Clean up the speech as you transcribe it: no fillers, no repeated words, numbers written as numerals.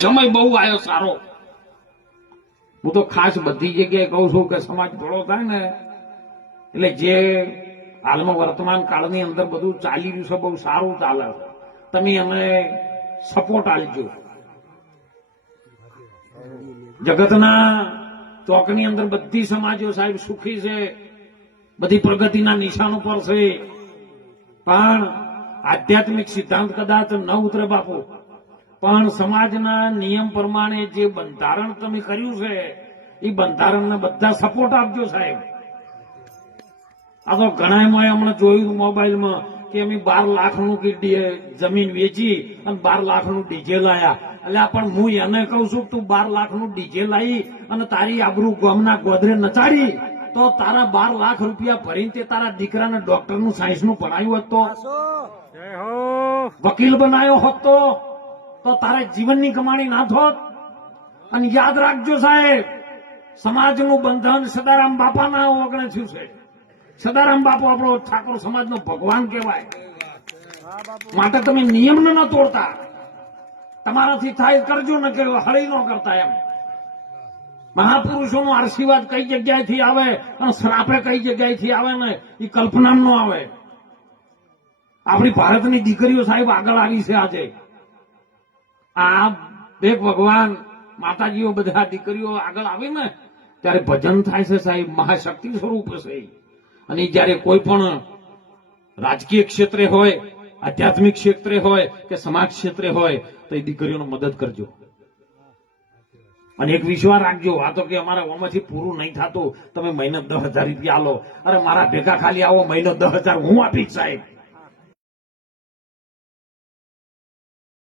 સમય બહુ આવ્યો સારો. હું તો ખાસ બધી જગ્યાએ કહું છું કે સમાજ ભેળો થાય ને એટલે જે હાલમાં વર્તમાન કાળની અંદર બધું ચાલી રહ્યું છે બહુ સારું ચાલે છે. તમે અમે સપોર્ટ આપજો. જગતના ચોકની અંદર બધી સમાજો સાહેબ સુખી છે, બધી પ્રગતિના નિશાનો પર છે, પણ આધ્યાત્મિક સિદ્ધાંત કદાચ ન ઉતરે બાપુ, પણ સમાજના નિયમ પ્રમાણે જે બંધારણ તમે કર્યું છે એ બંધારણને બધા સપોર્ટ આપજો સાહેબ. આ તો ઘણા હમણાં જોયું મોબાઈલમાં કે અમે 12 લાખનું જમીન વેચી અને 12 લાખનું ડીજે લાયા. એટલે પણ હું એને કહું છું તું 12 લાખનું ડીજે લાવી અને તારી આબરૂ ગામના ગોદરે નચાડી તો તારા 12 લાખ રૂપિયા ભરીને તે તારા દીકરાને ડોક્ટરનું સાયન્સનું ભણાયું હોત તો, વકીલ બનાવ્યો હોત તો તારે જીવનની કમાણી ના થોત. અને યાદ રાખજો સાહેબ, સમાજનું બંધન સદારામ બાપાના ઓગણે થયું છે. સદારામ બાપુ આપણો ઠાકોર સમાજનો ભગવાન કહેવાય. માટે તમે નિયમ ન તોડતા, તમારાથી થાય કરજો ન કે હળી ન કરતા. એમ મહાપુરુષોનો આશીર્વાદ કઈ જગ્યાએથી આવે અને શ્રાપે કઈ જગ્યાએથી આવે ને એ કલ્પનામાં ન આવે. આપણી ભારતની દીકરીઓ સાહેબ આગળ આવી છે. આજે આ દેખ ભગવાન માતાજીઓ બધા દીકરીઓ આગળ આવી ને ત્યારે ભજન થાય છે સાહેબ, મહાશક્તિ સ્વરૂપ છે. અને જયારે કોઈ પણ રાજકીય ક્ષેત્રે હોય, આધ્યાત્મિક ક્ષેત્રે હોય કે સમાજ ક્ષેત્રે હોય તો એ દીકરીઓને મદદ કરજો. અને એક વિશ્વાસ રાખજો, આ તો કે અમારા ઓમાંથી પૂરું નહીં થતું, તમે મહિને 10,000 રૂપિયા આલો. અરે મારા ભેગા ખાલી આવો મહિનો 10,000 હું આપીશ સાહેબ.